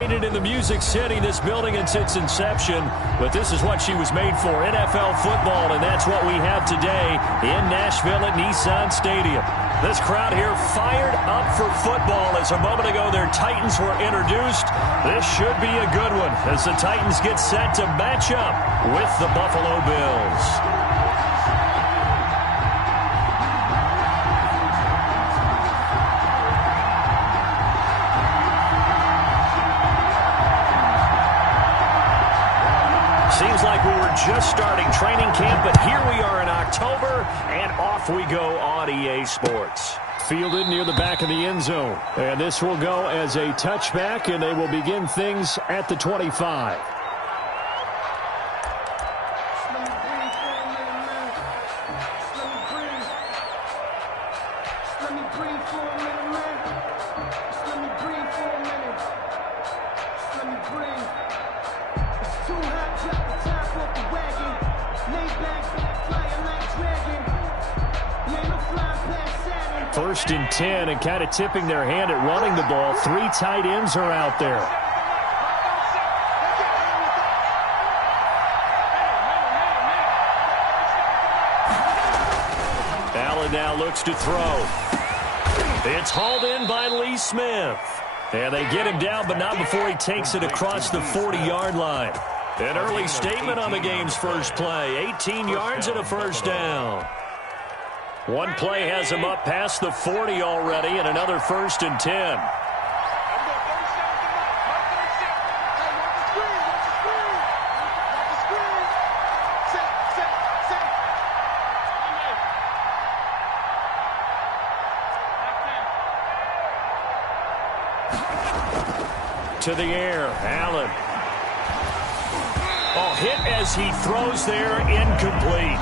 In the Music City, this building since its inception, but this is what she was made for, NFL football, and that's what we have today in Nashville at Nissan Stadium. This crowd here fired up for football as a moment ago their Titans were introduced. This should be a good one as the Titans get set to match up with the Buffalo Bills. Seems like we were just starting training camp, but here we are in October, and off we go on EA Sports. Fielded near the back of the end zone, and this will go as a touchback, and they will begin things at the 25. First and 10, and kind of tipping their hand at running the ball. 3 tight ends are out there. Allen now looks to throw. It's hauled in by Lee Smith. And they get him down, but not before he takes it across the 40-yard line. An early statement on the game's first play. 18 yards and a first down. One play has him up past the 40 already, and another first and 10. To the air, Allen. Oh, hit as he throws there, incomplete.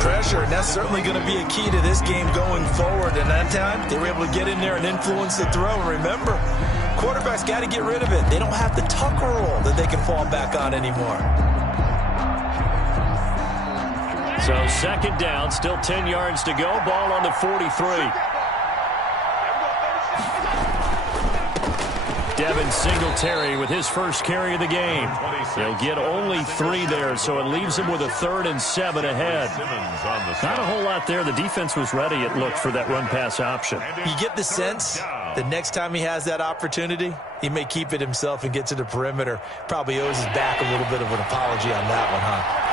Pressure, and that's certainly going to be a key to this game going forward. And that time, they were able to get in there and influence the throw. And remember, quarterbacks got to get rid of it. They don't have the tuck rule that they can fall back on anymore. So second down, still 10 yards to go. Ball on the 43. Devin Singletary with his first carry of the game. He'll get only 3 there, so it leaves him with a 3rd and 7 ahead. Not a whole lot there. The defense was ready, it looked, for that run-pass option. You get the sense that next time he has that opportunity, he may keep it himself and get to the perimeter. Probably owes his back a little bit of an apology on that one, huh?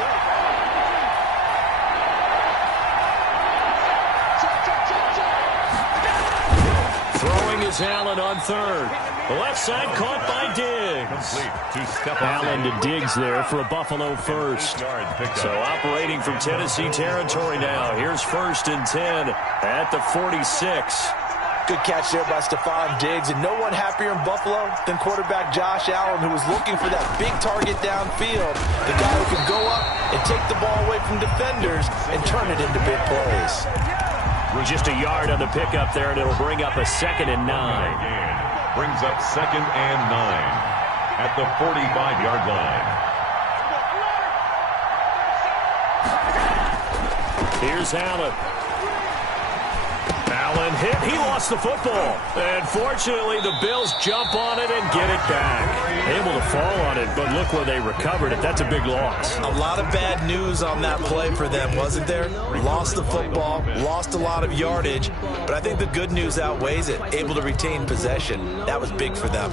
Is Allen on 3rd. The left side caught by Diggs. Allen to Diggs there for a Buffalo first. So operating from Tennessee territory now. Here's 1st and 10 at the 46. Good catch there by Stephon Diggs, and no one happier in Buffalo than quarterback Josh Allen, who was looking for that big target downfield. The guy who can go up and take the ball away from defenders and turn it into big plays. Just a yard on the pickup there, and it'll bring up a 2nd and 9. Brings up 2nd and 9 at the 45-yard line. Here's Allen. Allen hit. He lost the football. And fortunately, the Bills jump on it and get it back. Able to fall on it, but look where they recovered it. That's a big loss. A lot of bad news on that play for them, wasn't there? Lost the football, lost a lot of yardage, but I think the good news outweighs it. Able to retain possession. That was big for them.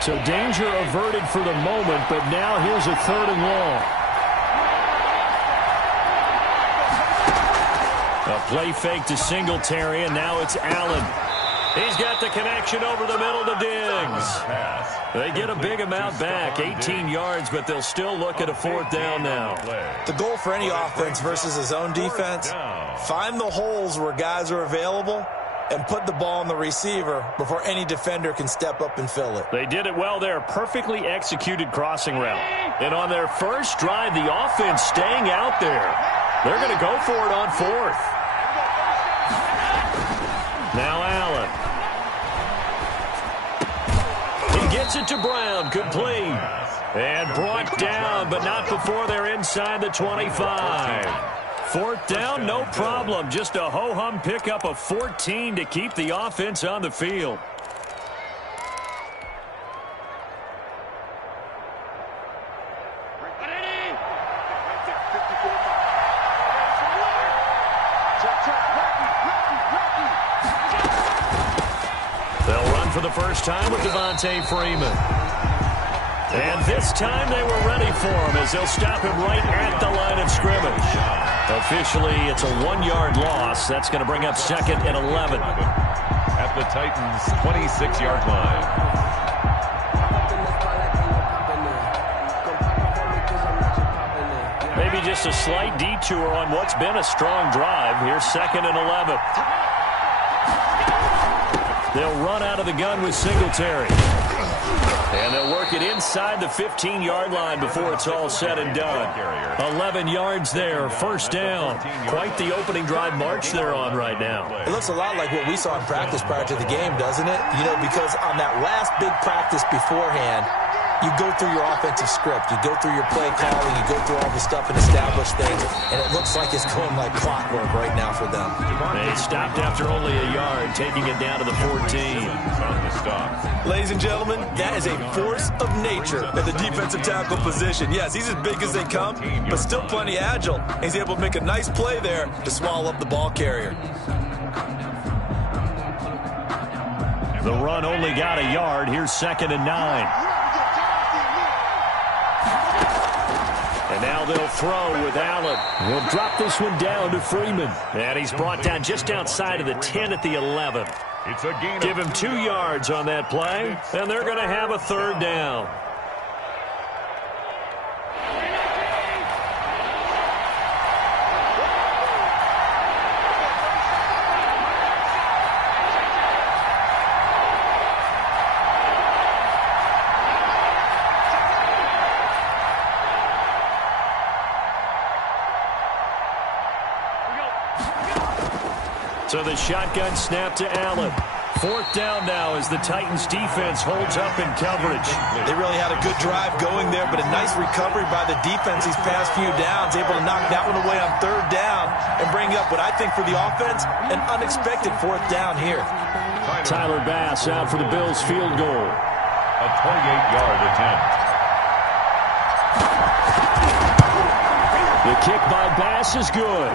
So danger averted for the moment, but now here's a 3rd and long. A play fake to Singletary, and now it's Allen. He's got the connection over the middle to Diggs. They get a big amount back, 18 yards, but they'll still look at a 4th down now. The goal for any offense versus his own defense, find the holes where guys are available and put the ball on the receiver before any defender can step up and fill it. They did it well there. Perfectly executed crossing route. And on their first drive, the offense staying out there. They're going to go for it on 4th. Now Allen. He gets it to Brown. Complete. And brought down, but not before they're inside the 25. 4th down, no problem. Just a ho-hum pickup of 14 to keep the offense on the field. first time with Devontae Freeman. And this time they were ready for him as they'll stop him right at the line of scrimmage. Officially, it's a 1-yard loss. That's going to bring up 2nd and 11. At the Titans' 26-yard line. Maybe just a slight detour on what's been a strong drive. Here's 2nd and 11. They'll run out of the gun with Singletary. And they'll work it inside the 15-yard line before it's all said and done. 11 yards there, first down. Quite the opening drive march they're on right now. It looks a lot like what we saw in practice prior to the game, doesn't it? You know, because on that last big practice beforehand, you go through your offensive script. You go through your play calling. You go through all the stuff and establish things. And it looks like it's going like clockwork right now for them. They stopped after only a yard, taking it down to the 14. On the stop. Ladies and gentlemen, that is a force of nature at the defensive tackle position. Yes, he's as big as they come, but still plenty agile. He's able to make a nice play there to swallow up the ball carrier. The run only got a yard. Here's 2nd and 9. And now they'll throw with Allen. We'll drop this one down to Freeman. And he's brought down just outside of the 10 at the 11. It's a gain. Give him 2 yards on that play, and they're going to have a 3rd down. So the shotgun snap to Allen. 4th down now as the Titans defense holds up in coverage. They really had a good drive going there, but a nice recovery by the defense these past few downs, able to knock that one away on 3rd down and bring up what I think for the offense, an unexpected 4th down here. Tyler Bass out for the Bills field goal. A 28-yard attempt. The kick by Bass is good.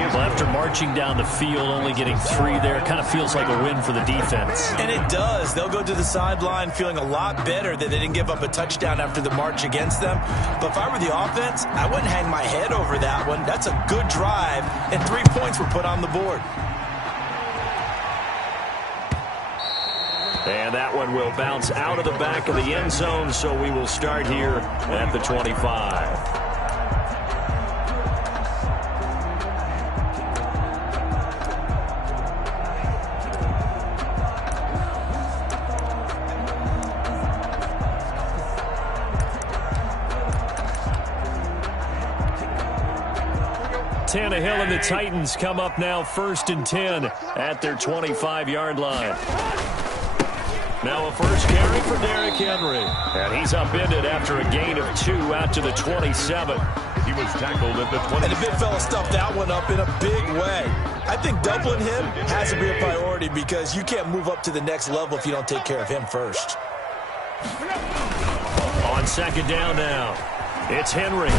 Well, after marching down the field, only getting 3 there, kind of feels like a win for the defense. And it does. They'll go to the sideline feeling a lot better that they didn't give up a touchdown after the march against them. But if I were the offense, I wouldn't hang my head over that one. That's a good drive, and 3 points were put on the board. And that one will bounce out of the back of the end zone, so we will start here at the 25. Tannehill and the Titans come up now 1st and 10 at their 25-yard line. Now a first carry for Derrick Henry. And he's upended after a gain of 2 out to the 27. He was tackled at the 20. And the big fella stuffed that one up in a big way. I think doubling him has to be a priority because you can't move up to the next level if you don't take care of him first. On 2nd down now, it's Henry.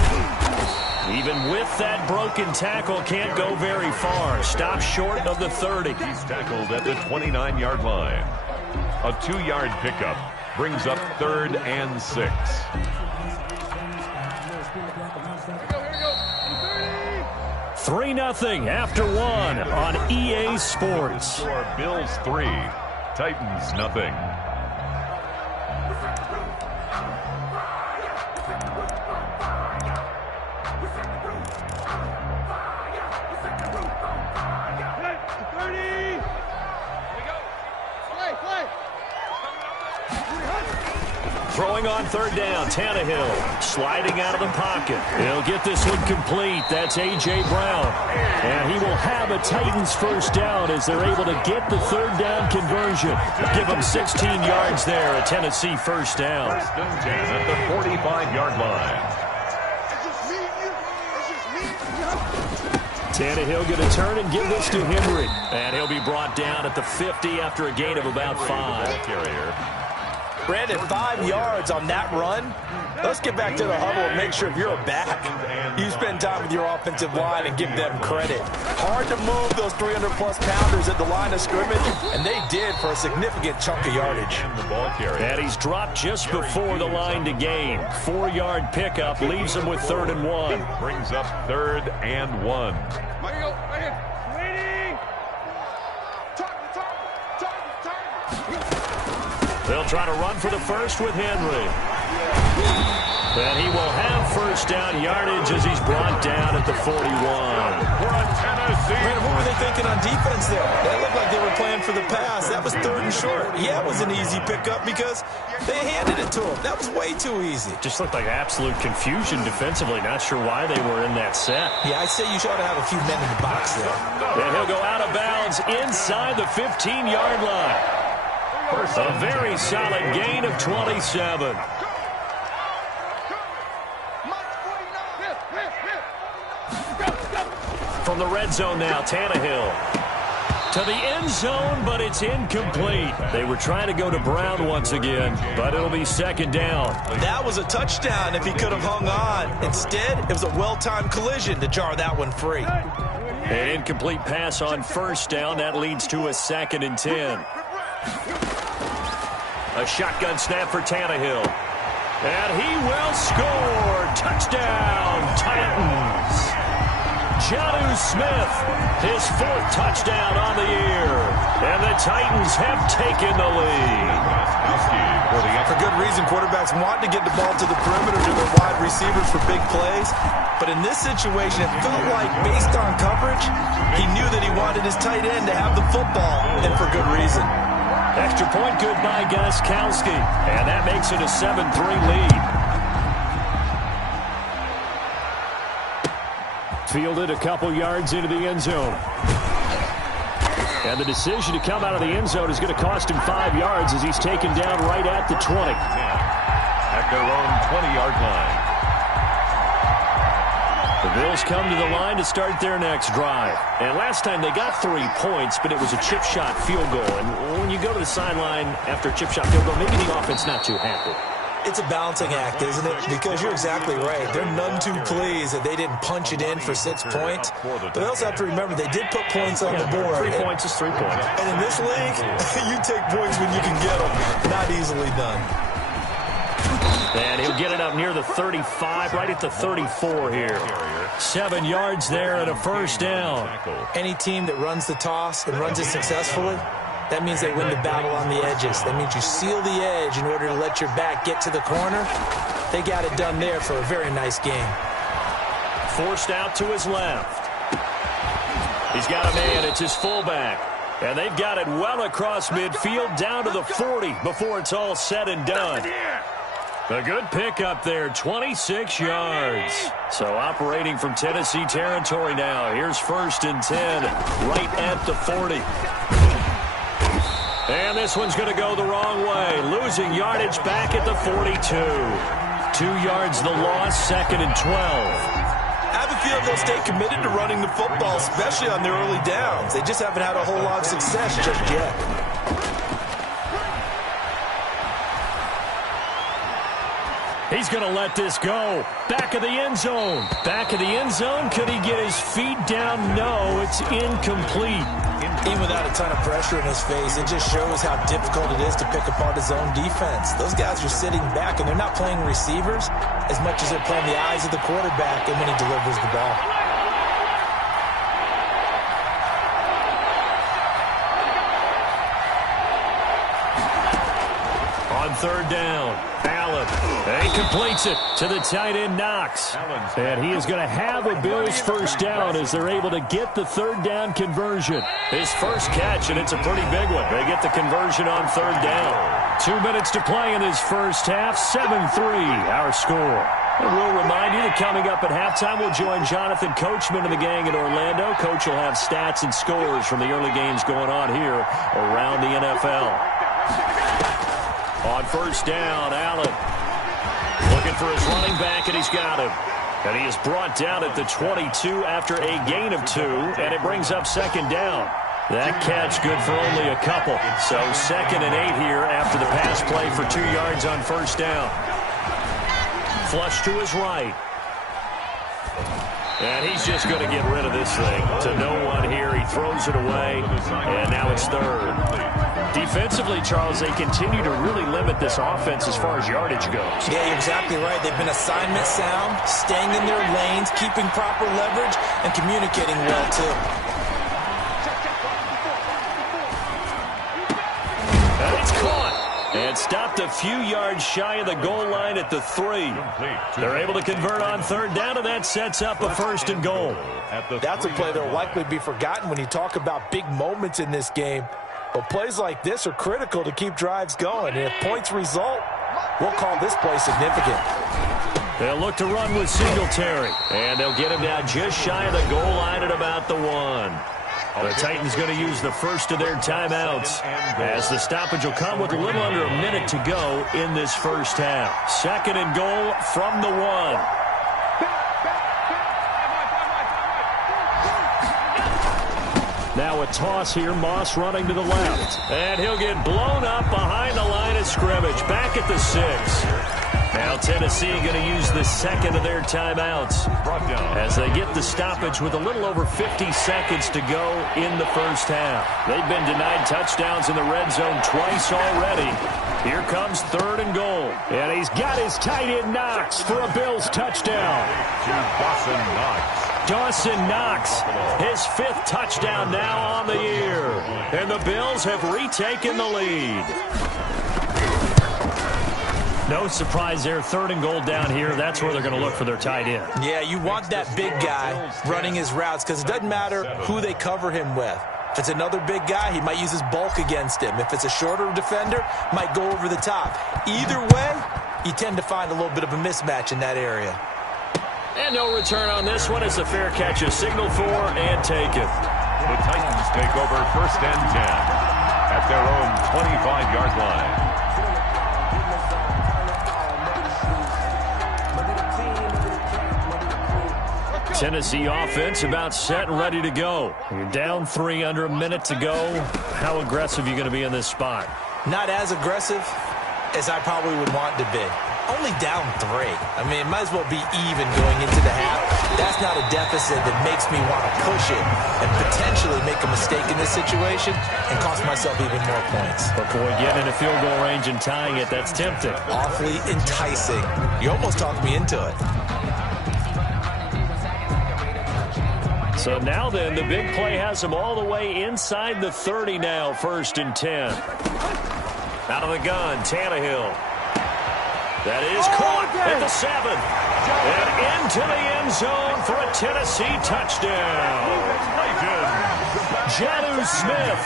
Even with that broken tackle, can't go very far. Stops short of the 30. He's tackled at the 29-yard line. A 2-yard pickup brings up 3rd and 6. Here we go. 3-0 after 1 on EA Sports. For Bills 3, Titans nothing. Throwing on 3rd down, Tannehill sliding out of the pocket. He'll get this one complete. That's A.J. Brown. And he will have a Titans first down as they're able to get the 3rd down conversion. Give them 16 yards there, a Tennessee first down. 1st and 10 at the 45-yard line. Tannehill going to turn and give this to Henry. And he'll be brought down at the 50 after a gain of about 5. Carrier. Brandon, 5 yards on that run. Let's get back to the huddle and make sure if you're a back, you spend time with your offensive line and give them credit. Hard to move those 300-plus pounders at the line of scrimmage, and they did for a significant chunk of yardage. And he's dropped just before the line to gain. 4-yard pickup leaves him with 3rd and 1. Brings up 3rd and 1. They'll try to run for the first with Henry. And he will have first down yardage as he's brought down at the 41. Brandon, what were they thinking on defense there? That looked like they were playing for the pass. That was 3rd and short. Yeah, it was an easy pickup because they handed it to him. That was way too easy. Just looked like absolute confusion defensively. Not sure why they were in that set. Yeah, I'd say you should have a few men in the box there. And he'll go out of bounds inside the 15-yard line. A very solid gain of 27. From the red zone now, Tannehill. To the end zone, but it's incomplete. They were trying to go to Brown once again, but it'll be 2nd down. That was a touchdown if he could have hung on. Instead, it was a well-timed collision to jar that one free. An incomplete pass on 1st down. That leads to a 2nd and 10. A shotgun snap for Tannehill. And he will score. Touchdown, Titans. Jonnu Smith, his 4th touchdown on the year. And the Titans have taken the lead. For good reason, quarterbacks want to get the ball to the perimeter to their wide receivers for big plays. But in this situation, it felt like based on coverage, he knew that he wanted his tight end to have the football, and for good reason. Extra point good by Gostkowski. And that makes it a 7-3 lead. Fielded a couple yards into the end zone. And the decision to come out of the end zone is going to cost him 5 yards as he's taken down right at the 20. At their own 20-yard line. The Bills come to the line to start their next drive. And last time they got 3 points, but it was a chip shot field goal. And when you go to the sideline after a chip shot field goal, maybe the offense not too happy. It's a balancing act, isn't it? Because you're exactly right. They're none too pleased that they didn't punch it in for 6 points. But they also have to remember they did put points on the board. 3 points is 3 points. And in this league, you take points when you can get them. Not easily done. And he'll get it up near the 35, right at the 34 here. 7 yards there and a first down. Any team that runs the toss and runs it successfully, that means they win the battle on the edges. That means you seal the edge in order to let your back get to the corner. They got it done there for a very nice game. Forced out to his left. He's got a man. It's his fullback. And they've got it well across midfield down to the 40 before it's all said and done. A good pickup there, 26 yards. So operating from Tennessee territory now. Here's 1st and 10, right at the 40. And this one's going to go the wrong way. Losing yardage back at the 42. 2 yards the loss, 2nd and 12. I have a feeling they'll stay committed to running the football, especially on their early downs. They just haven't had a whole lot of success just yet. He's going to let this go. Back of the end zone. Back of the end zone. Could he get his feet down? No, it's incomplete. Even without a ton of pressure in his face, it just shows how difficult it is to pick apart his own defense. Those guys are sitting back, and they're not playing receivers as much as they're playing the eyes of the quarterback and when he delivers the ball. On 3rd down, Allen. And he completes it to the tight end, Knox. And he is going to have a Bills first down as they're able to get the 3rd down conversion. His first catch, and it's a pretty big one. They get the conversion on 3rd down. 2 minutes to play in this first half. 7-3, our score. And we'll remind you that coming up at halftime, we'll join Jonathan Coachman and the gang in Orlando. Coach will have stats and scores from the early games going on here around the NFL. On 1st down, Allen looking for his running back, and he's got him. And he is brought down at the 22 after a gain of 2, and it brings up 2nd down. That catch good for only a couple. So 2nd and 8 here after the pass play for 2 yards on first down. Flush to his right. And he's just going to get rid of this thing. To no one here. He throws it away. And now it's 3rd. Defensively, Charles, they continue to really limit this offense as far as yardage goes. Yeah, you're exactly right. They've been assignment sound, staying in their lanes, keeping proper leverage, and communicating well, too. And stopped a few yards shy of the goal line at the 3. They're able to convert on 3rd down, and that sets up a 1st and goal. That's a play that will likely be forgotten when you talk about big moments in this game. But plays like this are critical to keep drives going. And if points result, we'll call this play significant. They'll look to run with Singletary. And they'll get him down just shy of the goal line at about the 1. The Titans going to use the first of their timeouts as the stoppage will come with a little under a minute to go in this first half. 2nd and goal from the 1. Now a toss here. Moss running to the left. And he'll get blown up behind the line of scrimmage. Back at the 6. Now Tennessee going to use the 2nd of their timeouts as they get the stoppage with a little over 50 seconds to go in the first half. They've been denied touchdowns in the red zone twice already. Here comes 3rd and goal. And he's got his tight end Knox for a Bills touchdown. Dawson Knox, his 5th touchdown now on the year. And the Bills have retaken the lead. No surprise there. 3rd and goal down here. That's where they're going to look for their tight end. Yeah, you want that big guy running his routes because it doesn't matter who they cover him with. If it's another big guy, he might use his bulk against him. If it's a shorter defender, might go over the top. Either way, you tend to find a little bit of a mismatch in that area. And no return on this one. It's a fair catch, a signal for and taken. The Titans take over 1st and 10 at their own 25-yard line. Tennessee offense about set and ready to go. You're down 3, under a minute to go. How aggressive are you going to be in this spot? Not as aggressive as I probably would want to be. Only down 3. I mean, it might as well be even going into the half. That's not a deficit that makes me want to push it and potentially make a mistake in this situation and cost myself even more points. But boy, getting in a field goal range and tying it, that's tempting. Awfully enticing. You almost talked me into it. So now then, the big play has them all the way inside the 30 now, 1st and 10. Out of the gun, Tannehill. That is caught at the 7. And into the end zone for a Tennessee touchdown. Jonnu Smith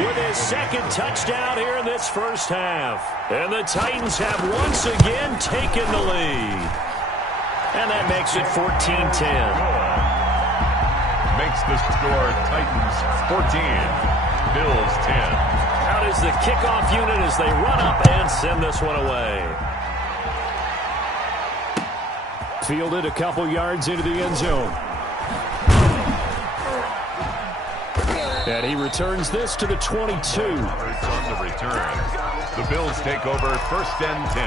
with his 2nd touchdown here in this first half. And the Titans have once again taken the lead. And that makes it 14-10. Makes the score Titans 14, Bills 10. Out is the kickoff unit as they run up and send this one away. Fielded a couple yards into the end zone. And he returns this to the 22. On the return, the Bills take over 1st and 10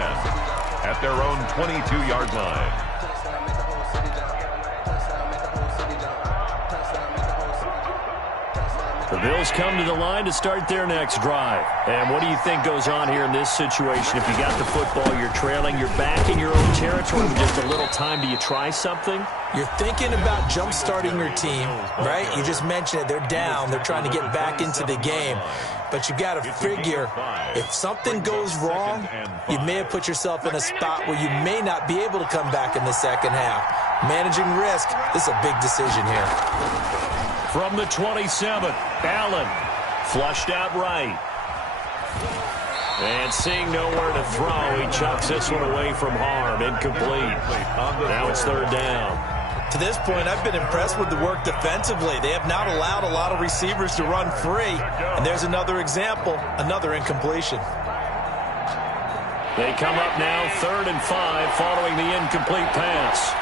at their own 22-yard line. The Bills come to the line to start their next drive. And what do you think goes on here in this situation? If you got the football, you're trailing, you're back in your own territory with just a little time. Do you try something? You're thinking about jump-starting your team, right? You just mentioned it. They're down. They're trying to get back into the game. But you got to figure, if something goes wrong, you may have put yourself in a spot where you may not be able to come back in the second half. Managing risk, this is a big decision here. From the 27, Allen flushed out right. And seeing nowhere to throw, he chucks this one away from harm. Incomplete. Now it's 3rd down. To this point, I've been impressed with the work defensively. They have not allowed a lot of receivers to run free. And there's another example, another incompletion. They come up now 3rd and 5 following the incomplete pass.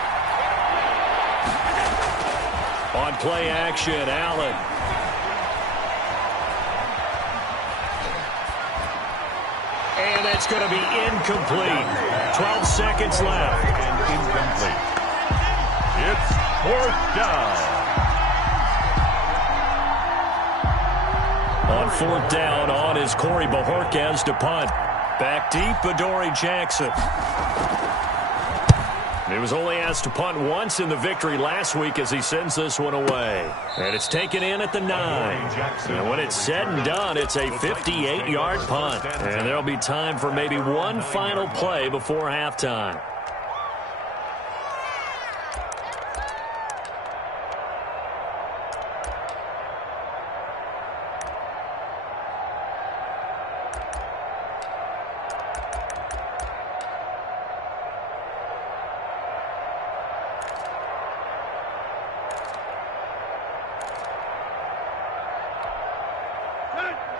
On play action, Allen. And that's going to be incomplete. 12 seconds left. And incomplete. It's 4th down. On 4th down, on is Corey Bojorquez to punt. Back deep, Adoree Jackson. He was only asked to punt once in the victory last week as he sends this one away. And it's taken in at the 9. And when it's said and done, it's a 58-yard punt. And there'll be time for maybe one final play before halftime.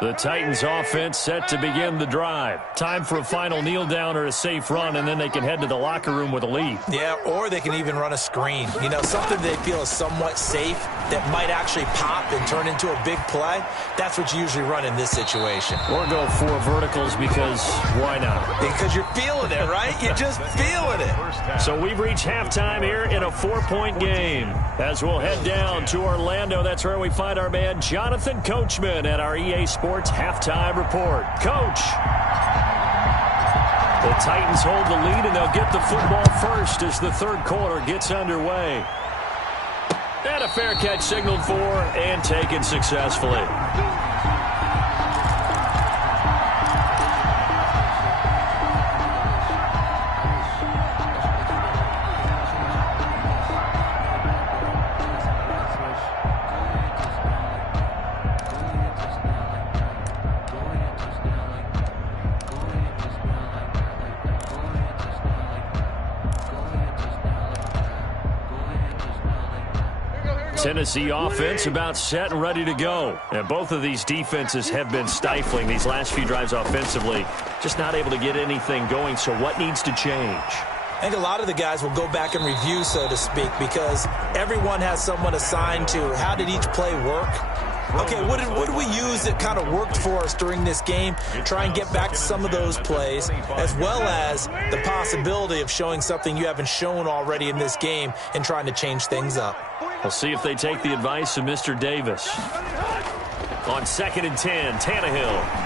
The Titans offense set to begin the drive. Time for a final kneel down or a safe run, and then they can head to the locker room with a lead. Yeah, or they can even run a screen. You know, something they feel is somewhat safe that might actually pop and turn into a big play. That's what you usually run in this situation. Or go 4 verticals because why not? Because you're feeling it, right? You're just feeling it. So we've reached halftime here in a 4-point game. As we'll head down to Orlando, that's where we find our man Jonathan Coachman at our EA Sports Halftime Report. Coach. The Titans hold the lead, and they'll get the football first as the third quarter gets underway. And a fair catch signaled for and taken successfully. Tennessee offense about set and ready to go. And both of these defenses have been stifling these last few drives offensively. Just not able to get anything going, so what needs to change? I think a lot of the guys will go back and review, so to speak, because everyone has someone assigned to how did each play work. Okay, what did we use that kind of worked for us during this game? Try and get back to some of those plays, as well as the possibility of showing something you haven't shown already in this game and trying to change things up. We'll see if they take the advice of Mr. Davis. On 2nd and 10, Tannehill.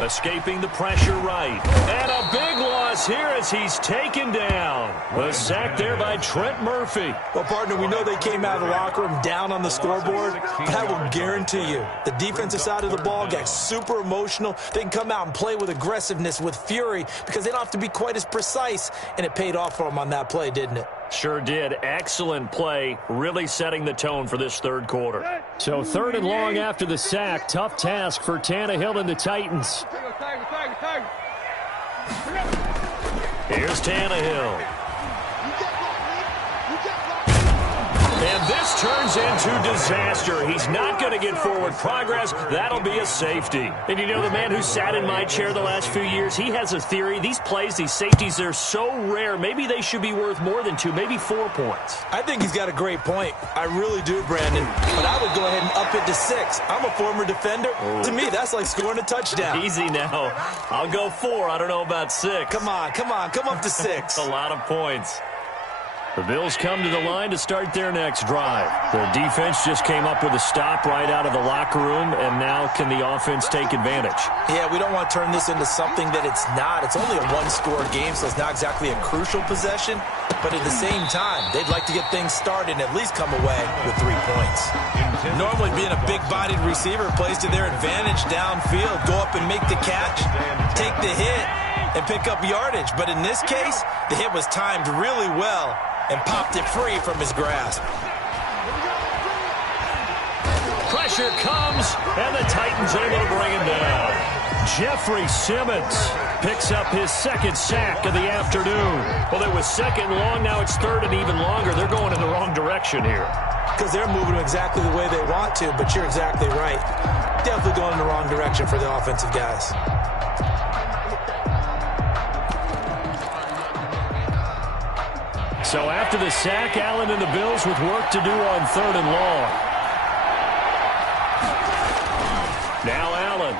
Escaping the pressure right. And a big loss here as he's taken down. The sack there by Trent Murphy. Well, partner, we know they came out of the locker room down on the scoreboard, but I will guarantee you the defensive side of the ball got super emotional. They can come out and play with aggressiveness, with fury, because they don't have to be quite as precise, and it paid off for them on that play, didn't it? Sure did. Excellent play, really setting the tone for this third quarter. So 3rd and long after the sack. Tough task for Tannehill and the Titans. Here's Tannehill. And this turns into disaster. He's not going to get forward progress. That'll be a safety. And you know, the man who sat in my chair the last few years, he has a theory. These plays, these safeties, they're so rare. Maybe they should be worth more than 2, maybe 4 points. I think he's got a great point. I really do, Brandon. But I would go ahead and up it to 6. I'm a former defender. To me, that's like scoring a touchdown. Easy now. I'll go 4. I don't know about 6. Come on. Come up to 6. A lot of points. The Bills come to the line to start their next drive. Their defense just came up with a stop right out of the locker room, and now can the offense take advantage? Yeah, we don't want to turn this into something that it's not. It's only a one-score game, so it's not exactly a crucial possession. But at the same time, they'd like to get things started and at least come away with 3 points. Normally, being a big-bodied receiver plays to their advantage downfield. Go up and make the catch, take the hit, and pick up yardage. But in this case, the hit was timed really well and popped it free from his grasp. Pressure comes, and the Titans able to bring him down. Jeffrey Simmons picks up his 2nd sack of the afternoon. Well, it was 2nd long, now it's 3rd and even longer. They're going in the wrong direction here. Because they're moving exactly the way they want to, but you're exactly right. Definitely going in the wrong direction for the offensive guys. So after the sack, Allen and the Bills with work to do on 3rd and long. Now Allen.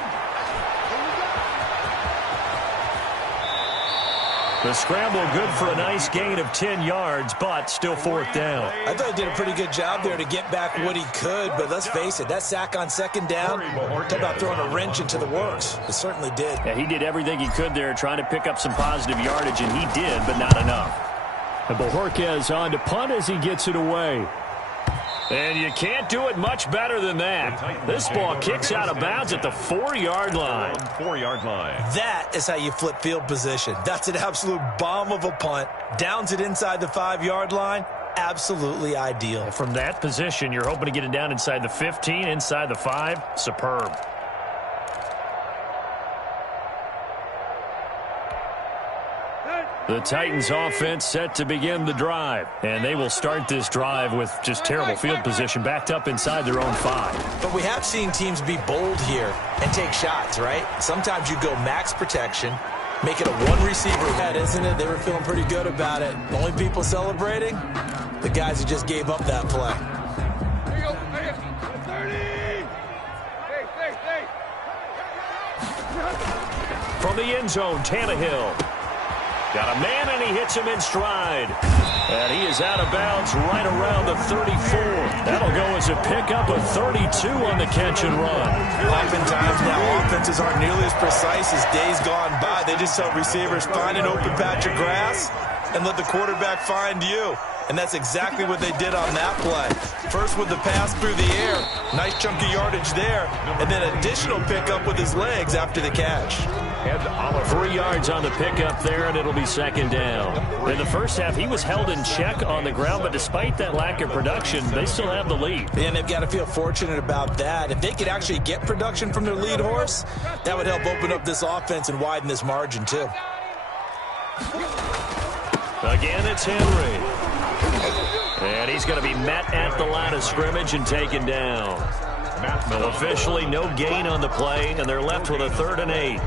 The scramble good for a nice gain of 10 yards, but still fourth down. I thought he did a pretty good job there to get back what he could, but let's face it, that sack on second down, talk about throwing a wrench into the works. It certainly did. Yeah, he did everything he could there trying to pick up some positive yardage, and he did, but not enough. And Bojorquez on to punt as he gets it away. And you can't do it much better than that. This ball kicks out of bounds at the 4-yard line. 4-yard line. That is how you flip field position. That's an absolute bomb of a punt. Downs it inside the 5-yard line. Absolutely ideal. From that position, you're hoping to get it down inside the 15, inside the 5. Superb. The Titans offense set to begin the drive. And they will start this drive with just terrible field position backed up inside their own 5. But we have seen teams be bold here and take shots, right? Sometimes you go max protection, make it a one-receiver head, isn't it? They were feeling pretty good about it. The only people celebrating? The guys who just gave up that play. From the end zone, Tannehill. Got a man, and he hits him in stride. And he is out of bounds right around the 34. That'll go as a pickup of 32 on the catch and run. Oftentimes now offenses aren't nearly as precise as days gone by. They just tell receivers, find an open patch of grass and let the quarterback find you. And that's exactly what they did on that play. First with the pass through the air, nice chunky yardage there, and then additional pickup with his legs after the catch. 3 yards on the pickup there, and it'll be second down. In the first half, he was held in check on the ground, but despite that lack of production, they still have the lead. And they've got to feel fortunate about that. If they could actually get production from their lead horse, that would help open up this offense and widen this margin too. Again, it's Henry. And he's going to be met at the line of scrimmage and taken down. So officially no gain on the play, and they're left with a 3rd and 8.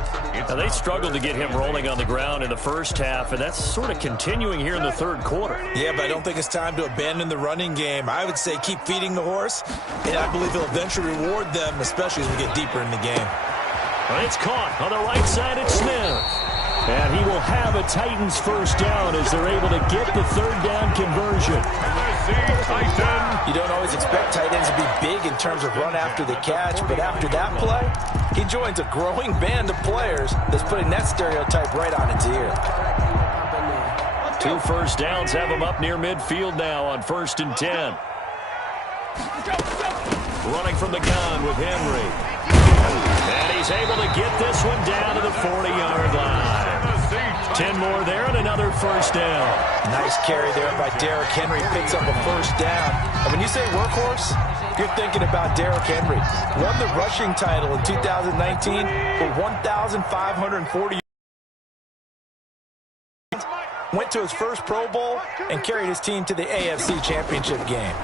Now, they struggled to get him rolling on the ground in the first half, and that's sort of continuing here in the third quarter. Yeah, but I don't think it's time to abandon the running game. I would say keep feeding the horse, and I believe he'll eventually reward them, especially as we get deeper in the game. Well, it's caught on the right side. It's Smith. And he will have a Titans first down as they're able to get the 3rd down conversion. You don't always expect tight ends to be big in terms of run after the catch, but after that play, he joins a growing band of players that's putting that stereotype right on its ear. 2 first downs have him up near midfield now on 1st and 10. Running from the gun with Henry. And he's able to get this one down to the 40-yard line. 10 more there and another first down. Nice carry there by Derrick Henry. Picks up a first down. And when you say workhorse, you're thinking about Derrick Henry. Won the rushing title in 2019 with 1,540. Went to his first Pro Bowl and carried his team to the AFC Championship game.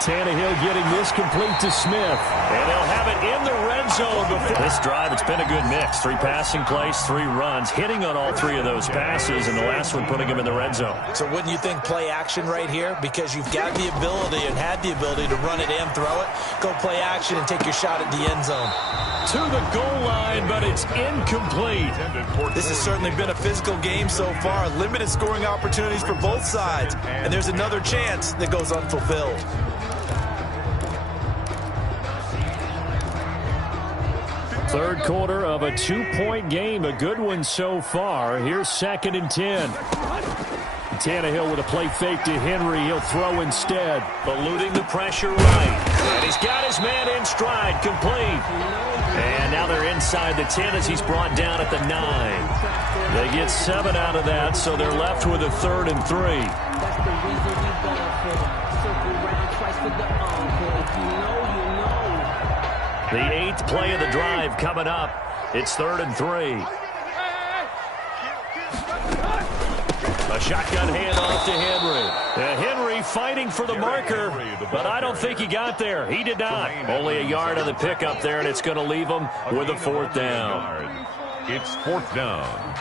Tannehill getting this complete to Smith. And they'll have it in the red zone before this drive. It's been a good mix. 3 passing plays, 3 runs, hitting on all 3 of those passes, and the last one putting him in the red zone. So wouldn't you think play action right here? Because you've got the ability and had the ability to run it and throw it. Go play action and take your shot at the end zone. To the goal line, but it's incomplete. This has certainly been a physical game so far. Limited scoring opportunities for both sides. And there's another chance that goes unfulfilled. Third quarter of a 2-point game. A good one so far. Here's 2nd and 10. Tannehill with a play fake to Henry. He'll throw instead. Eluding the pressure right. And he's got his man in stride. Complete. And now they're inside the 10 as he's brought down at the 9. They get 7 out of that, so they're left with a 3rd and 3. That's the reason you benefit. Circle around twice with the encore. The 8th play of the drive coming up. It's 3rd and 3. A shotgun handoff to Henry. Henry fighting for the marker, but I don't think he got there. He did not. Only a yard on the pickup there, and it's going to leave him with a 4th down. It's 4th down.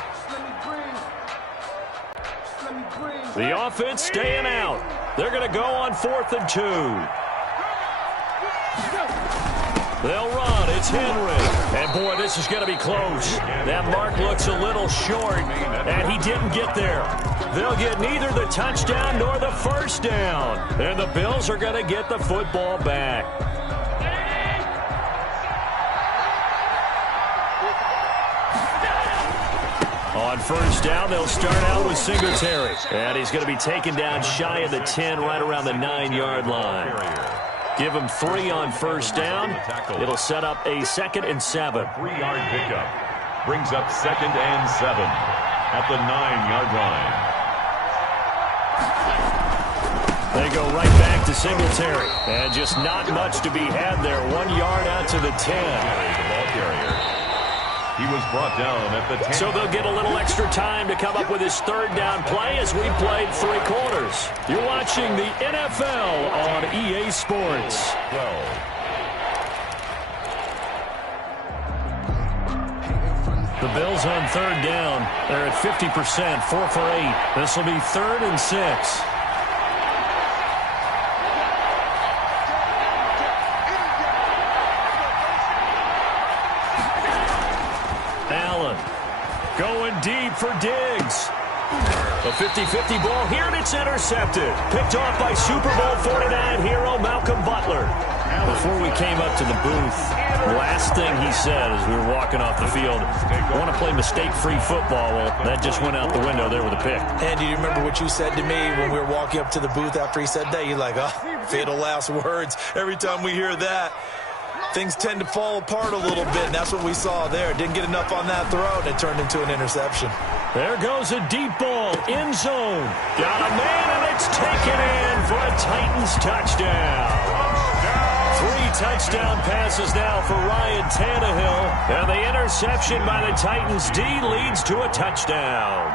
The offense staying out. They're going to go on 4th and 2. They'll run. It's Henry. And, boy, this is going to be close. That mark looks a little short, and he didn't get there. They'll get neither the touchdown nor the first down. And the Bills are going to get the football back. On first down, they'll start out with Singletary. And he's going to be taken down shy of the 10, right around the 9-yard line. Give him 3 on first down. It'll set up a 2nd and 7. 3-yard pickup brings up 2nd and 7 at the 9-yard line. They go right back to Singletary. And just not much to be had there. 1 yard out to the 10. The ball carrier. He was brought down at the 10. So they'll get a little extra time to come up with his 3rd down play as we played 3 quarters. You're watching the NFL on EA Sports. 12. The Bills on 3rd down. They're at 50%, 4 for 8. This will be 3rd and 6. Going deep for Diggs. A 50-50 ball here, and it's intercepted. Picked off by Super Bowl 49 hero Malcolm Butler. Before we came up to the booth, the last thing he said as we were walking off the field, I want to play mistake-free football. Well, that just went out the window there with a pick. And do you remember what you said to me when we were walking up to the booth after he said that? You're like, oh, fatal last words. Every time we hear that, things tend to fall apart a little bit, and that's what we saw there. Didn't get enough on that throw, and it turned into an interception. There goes a deep ball, end zone. Got a man, and it's taken in for a Titans touchdown. 3 touchdown passes now for Ryan Tannehill, and the interception by the Titans D leads to a touchdown.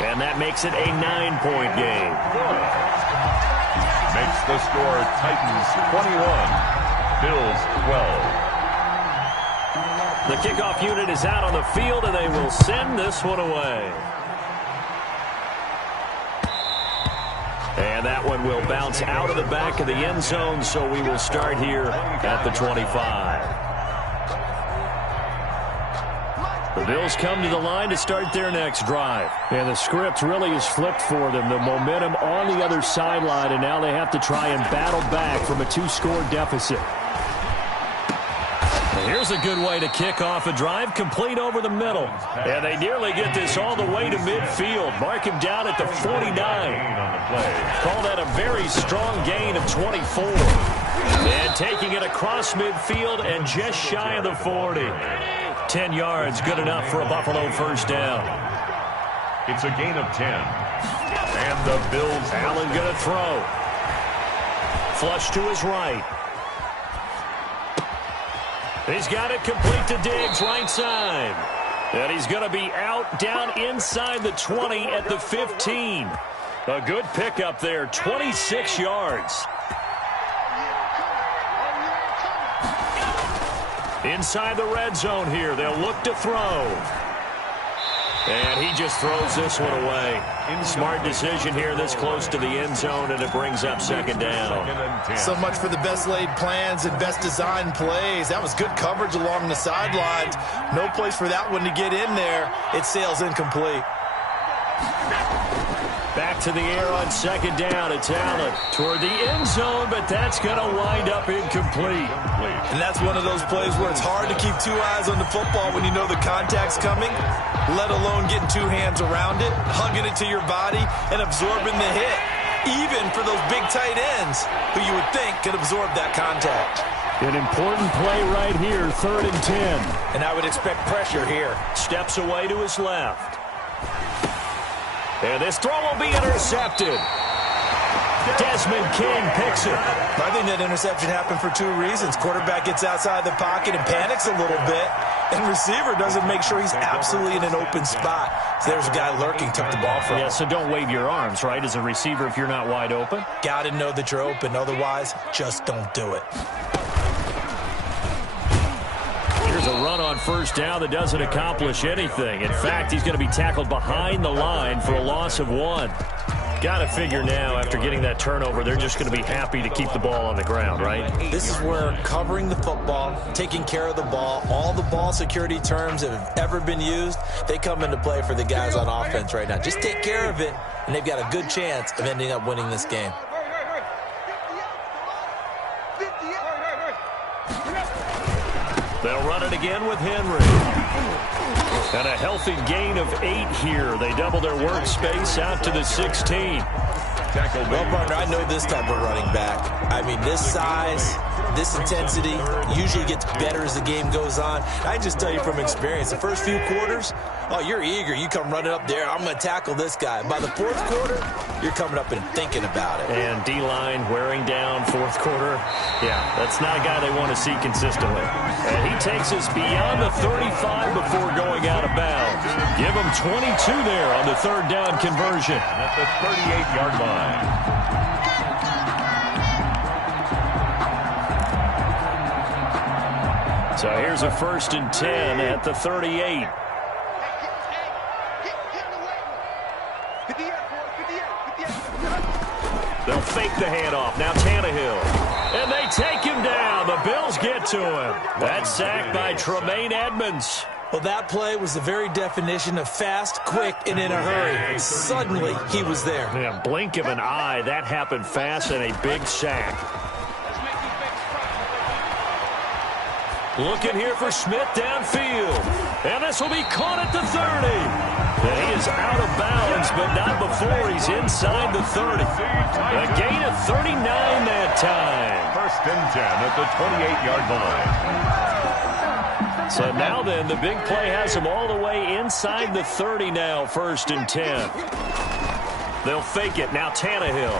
And that makes it a 9-point game. Makes the score Titans 21, Bills 12. The kickoff unit is out on the field, and they will send this one away. And that one will bounce out of the back of the end zone, so we will start here at the 25. The Bills come to the line to start their next drive. And the script really is flipped for them. The momentum on the other sideline, and now they have to try and battle back from a 2-score deficit. And here's a good way to kick off a drive, complete over the middle. And they nearly get this all the way to midfield. Mark him down at the 49. Call that a very strong gain of 24. And taking it across midfield and just shy of the 40. 10 yards, good enough for a Buffalo first down. It's a gain of 10. And the Bills. Allen going to throw. Flush to his right. He's got it complete to Diggs, right side. And he's going to be out down inside the 20 at the 15. A good pickup there, 26 yards. Inside the red zone here, they'll look to throw. And he just throws this one away. Smart decision here this close to the end zone, and it brings up 2nd down. So much for the best laid plans and best designed plays. That was good coverage along the sidelines. No place for that one to get in there. It sails incomplete. Back to the air on 2nd down. It's Allen toward the end zone, but that's going to wind up incomplete. And that's one of those plays where it's hard to keep 2 eyes on the football when you know the contact's coming, let alone getting 2 hands around it, hugging it to your body, and absorbing the hit, even for those big tight ends who you would think could absorb that contact. An important play right here, 3rd and 10. And I would expect pressure here. Steps away to his left. And this throw will be intercepted. Desmond King picks it. I think that interception happened for 2 reasons. Quarterback gets outside the pocket and panics a little bit, and receiver doesn't make sure he's absolutely in an open spot. So there's a guy lurking, took the ball from him. Yeah, so don't wave your arms, right, as a receiver if you're not wide open. Got to know that you're open. Otherwise, just don't do it. Here's a run on first down that doesn't accomplish anything. In fact, he's going to be tackled behind the line for a loss of 1. Got to figure now, after getting that turnover, they're just going to be happy to keep the ball on the ground, right? This is where covering the football, taking care of the ball, all the ball security terms that have ever been used, they come into play for the guys on offense right now. Just take care of it, and they've got a good chance of ending up winning this game. They'll run it again with Henry. And a healthy gain of 8 here. They double their workspace out to the 16. Well, partner, I know this type of running back. I mean, this size, this intensity usually gets better as the game goes on. I can just tell you from experience, the first few quarters, oh, you're eager. You come running up there, I'm going to tackle this guy. By the fourth quarter, you're coming up and thinking about it. And D-line wearing down fourth quarter. Yeah, that's not a guy they want to see consistently. And he takes us beyond the 35 before going out of bounds. Give him 22 there on the third down conversion. At the 38-yard line. So here's a 1st and 10 at the 38. They'll fake the handoff. Now Tannehill. And they take him down. The Bills get to him. That's sacked by Tremaine Edmonds. Well, that play was the very definition of fast, quick, and in a hurry. Suddenly, he was there. Yeah, blink of an eye. That happened fast and a big sack. Looking here for Smith downfield. And this will be caught at the 30. And he is out of bounds, but not before he's inside the 30. A gain of 39 that time. 1st and 10 at the 28-yard line. So now then, the big play has him all the way inside the 30 now, 1st and 10. They'll fake it. Now Tannehill.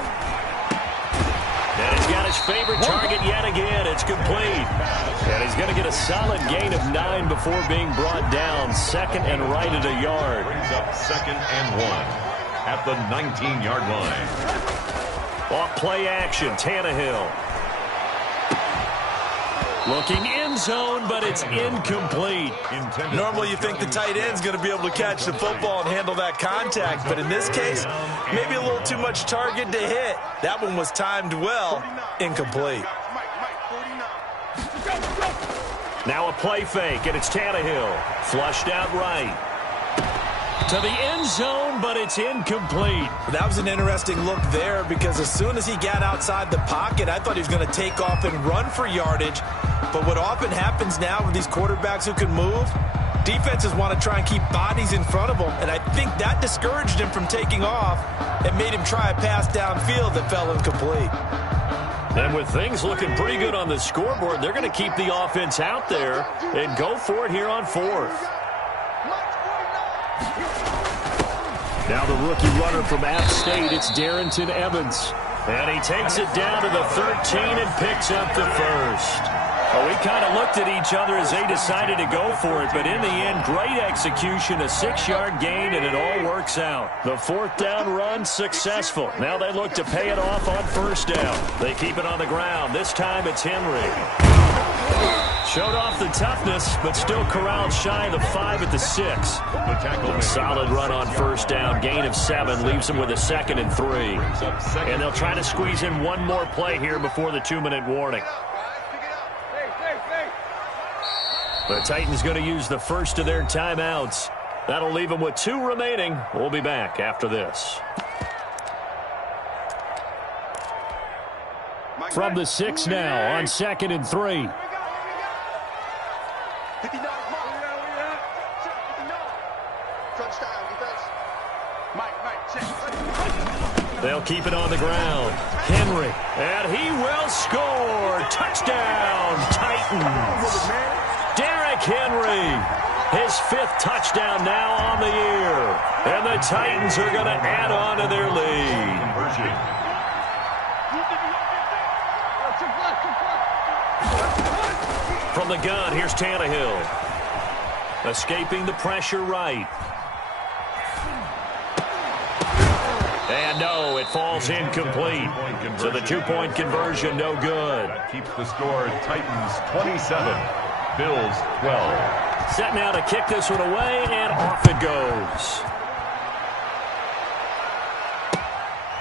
And he's got his favorite target yet again. It's complete. And he's going to get a solid gain of 9 before being brought down. 2nd and right at a yard. Brings up 2nd and 1 at the 19-yard line. Off play action, Tannehill. Looking end zone, but it's incomplete. Normally you think the tight end's going to be able to catch the football and handle that contact, but in this case, maybe a little too much target to hit. That one was timed well, incomplete. Now a play fake, and it's Tannehill. Flushed out right. To the end zone, but it's incomplete. That was an interesting look there because as soon as he got outside the pocket, I thought he was going to take off and run for yardage. But what often happens now with these quarterbacks who can move, defenses want to try and keep bodies in front of them. And I think that discouraged him from taking off and made him try a pass downfield that fell incomplete. And with things looking pretty good on the scoreboard, they're going to keep the offense out there and go for it here on 4th. Now the rookie runner from App State, it's Darrynton Evans. And he takes it down to the 13 and picks up the 1st. Well, we kind of looked at each other as they decided to go for it, but in the end, great execution, a 6-yard gain, and it all works out. The 4th down run successful. Now they look to pay it off on 1st down. They keep it on the ground. This time it's Henry. Showed off the toughness, but still corralled shy of the 5 at the 6. A solid run on 1st down. Gain of 7 leaves them with a 2nd and 3. And they'll try to squeeze in one more play here before the 2-minute warning. The Titans going to use the first of their timeouts. That'll leave them with 2 remaining. We'll be back after this. From the 6 now on 2nd and 3. They'll keep it on the ground. Henry, and he will score. Touchdown, Titans. Derrick Henry, his 5th touchdown now on the year. And the Titans are going to add on to their lead. From the gun, here's Tannehill. Escaping the pressure right. And no, it falls incomplete. So the 2-point conversion, no good. That keeps the score Titans 27. Bills 12. Set now to kick this one away, and off it goes.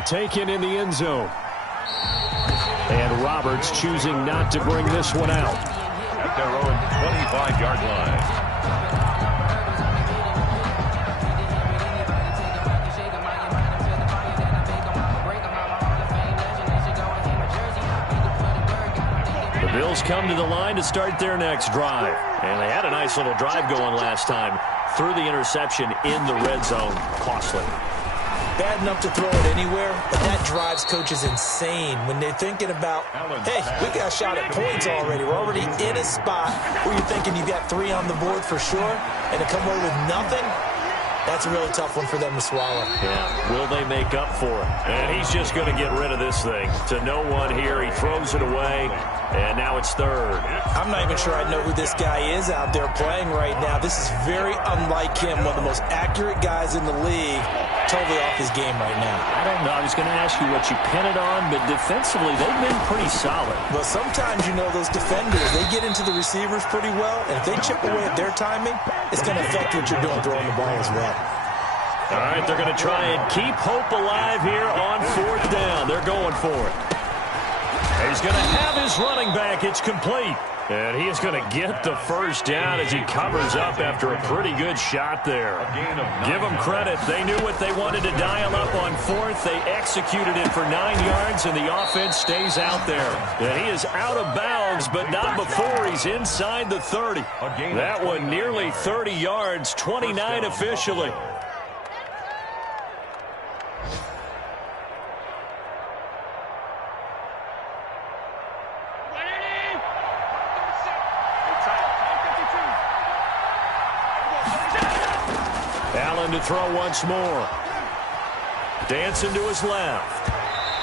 taken in the end zone. And Roberts choosing not to bring this one out. At their own 25-yard line. The Bills come to the line to start their next drive. And they had a nice little drive going last time. Threw the interception in the red zone. Costly. Bad enough to throw it anywhere, but that drives coaches insane when they're thinking about, hey, we got a shot at points already. We're already in a spot where you're thinking you've got 3 on the board for sure, and to come away with nothing, that's a really tough one for them to swallow. Yeah, will they make up for it? And he's just going to get rid of this thing. To no one here, he throws it away, and now it's third. I'm not even sure I know who this guy is out there playing right now. This is very unlike him, one of the most accurate guys in the league. Totally off his game right now. I don't know. I was going to ask you what you pin it on, but defensively, they've been pretty solid. But sometimes, you know, those defenders, they get into the receivers pretty well, and if they chip away at their timing, it's going to affect what you're doing throwing the ball as well. All right, they're going to try and keep hope alive here on 4th down. They're going for it. He's going to have his running back. It's complete. And he is going to get the first down as he covers up after a pretty good shot there. Give them credit. They knew what they wanted to dial up on 4th. They executed it for 9 yards, and the offense stays out there. And he is out of bounds, but not before he's inside the 30. That one nearly 30 yards, 29 officially. Allen to throw once more. Dancing to his left.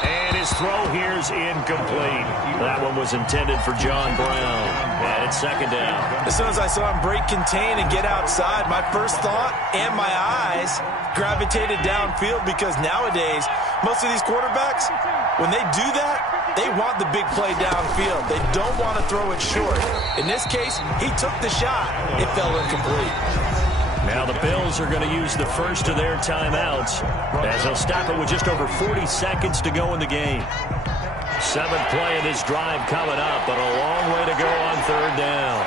And his throw here's incomplete. That one was intended for John Brown. And it's 2nd down. As soon as I saw him break contain and get outside, my first thought and my eyes gravitated downfield, because nowadays, most of these quarterbacks, when they do that, they want the big play downfield. They don't want to throw it short. In this case, he took the shot. It fell incomplete. Now the Bills are going to use the first of their timeouts as they'll stop it with just over 40 seconds to go in the game. 7th play of this drive coming up, but a long way to go on 3rd down.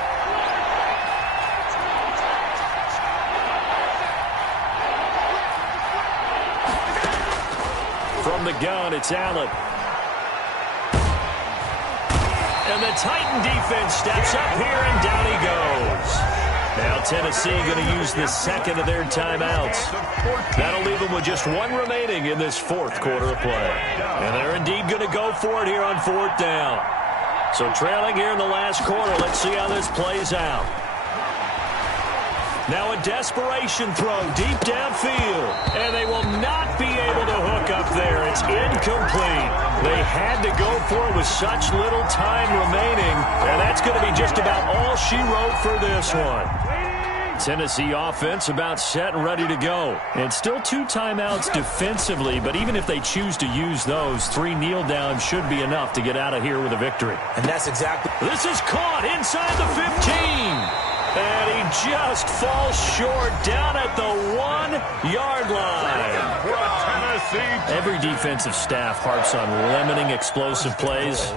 From the gun, it's Allen. And the Titan defense steps up here, and down he goes. Now Tennessee going to use the 2nd of their timeouts. That'll leave them with just 1 remaining in this 4th quarter of play. And they're indeed going to go for it here on 4th down. So trailing here in the last quarter, let's see how this plays out. Now a desperation throw deep downfield. And they will not be able to hook up there. It's incomplete. They had to go for it with such little time remaining. And that's going to be just about all she wrote for this one. Tennessee offense about set and ready to go. And still 2 timeouts defensively, but even if they choose to use those, 3 kneel downs should be enough to get out of here with a victory. And that's exactly... This is caught inside the 15. And he just falls short down at the 1-yard line. Every defensive staff harps on limiting explosive plays.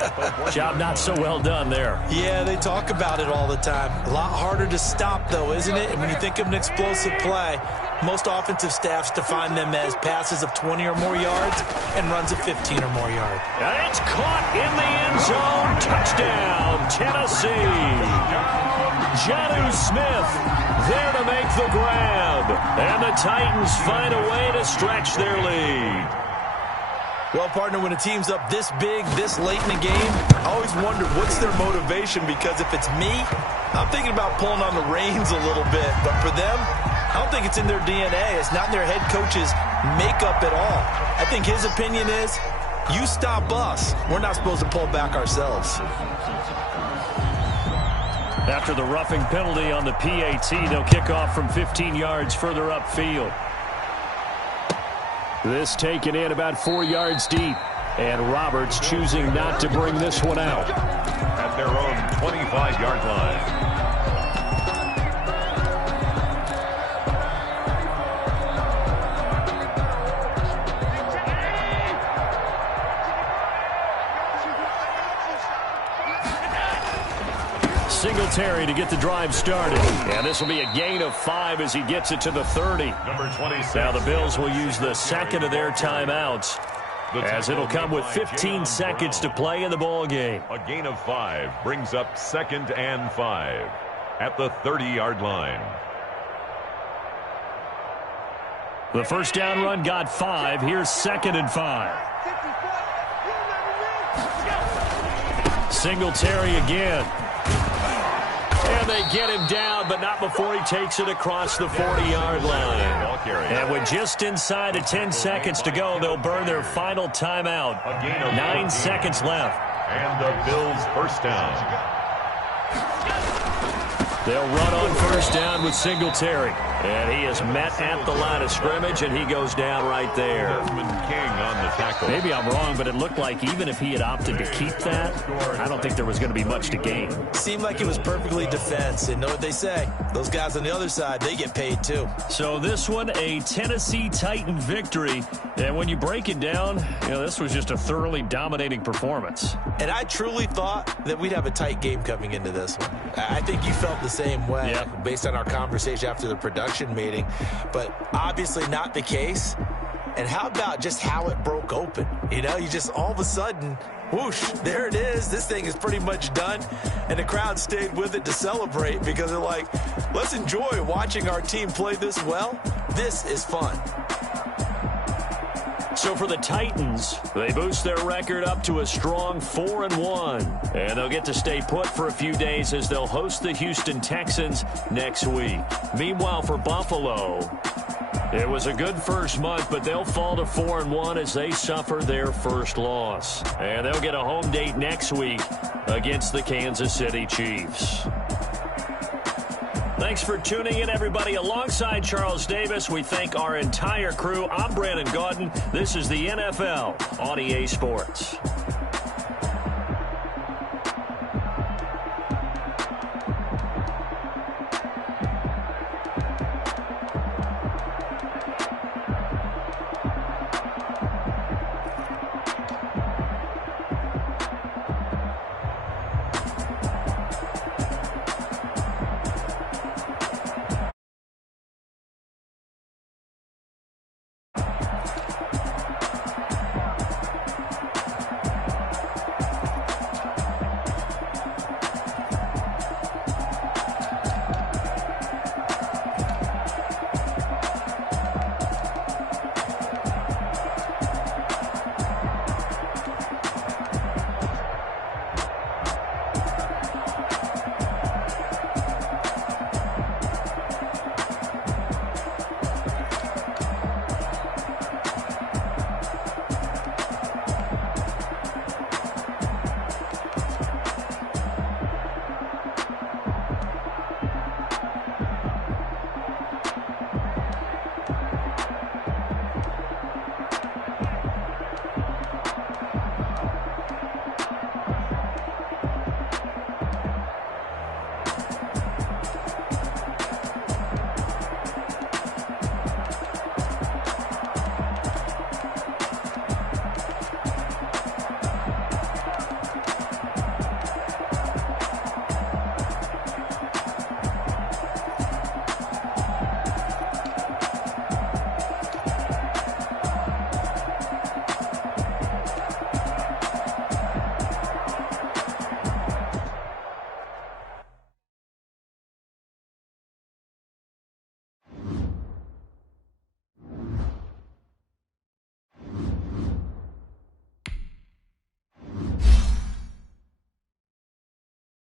Job not so well done there. Yeah, they talk about it all the time. A lot harder to stop, though, isn't it? And when you think of an explosive play, most offensive staffs define them as passes of 20 or more yards and runs of 15 or more yards. And it's caught in the end zone. Touchdown, Tennessee. Jonnu Smith there to make the grab. And the Titans find a way to stretch their lead. Well, partner, when a team's up this big, this late in the game, I always wonder what's their motivation, because if it's me, I'm thinking about pulling on the reins a little bit. But for them, I don't think it's in their DNA. It's not in their head coach's makeup at all. I think his opinion is, you stop us. We're not supposed to pull back ourselves. After the roughing penalty on the PAT, they'll kick off from 15 yards further upfield. This taken in about 4 yards deep. And Roberts choosing not to bring this one out. At their own 25-yard line. Singletary to get the drive started. And this will be a gain of 5 as he gets it to the 30. Number 26. Now the Bills will use the second of their timeouts, as it'll come with 15 seconds to play in the ball game. A gain of 5 brings up 2nd and 5 at the 30-yard line. The first down run got 5. Here's 2nd and 5. Singletary again. And they get him down, but not before he takes it across the 40-yard line. And with just inside of 10 seconds to go, they'll burn their final timeout. 9 seconds left. And the Bills' first down. They'll run on first down with Singletary. And he is met at the line of scrimmage, and he goes down right there. Desmond King on the tackle. Maybe I'm wrong, but it looked like even if he had opted to keep that, I don't think there was going to be much to gain. Seemed like it was perfectly defense. And know what they say? Those guys on the other side, they get paid too. So this one, a Tennessee Titan victory. And when you break it down, this was just a thoroughly dominating performance. And I truly thought that we'd have a tight game coming into this one. I think you felt the same way based on our conversation after the production meeting, but obviously not the case. And how about just how it broke open? You just all of a sudden, whoosh, there it is. This thing is pretty much done. And the crowd stayed with it to celebrate because they're like, let's enjoy watching our team play this well. This is fun. So for the Titans, they boost their record up to a strong 4-1. And they'll get to stay put for a few days as they'll host the Houston Texans next week. Meanwhile, for Buffalo, it was a good first month, but they'll fall to 4-1 as they suffer their first loss. And they'll get a home date next week against the Kansas City Chiefs. Thanks for tuning in, everybody. Alongside Charles Davis, we thank our entire crew. I'm Brandon Gaudin. This is the NFL on EA Sports.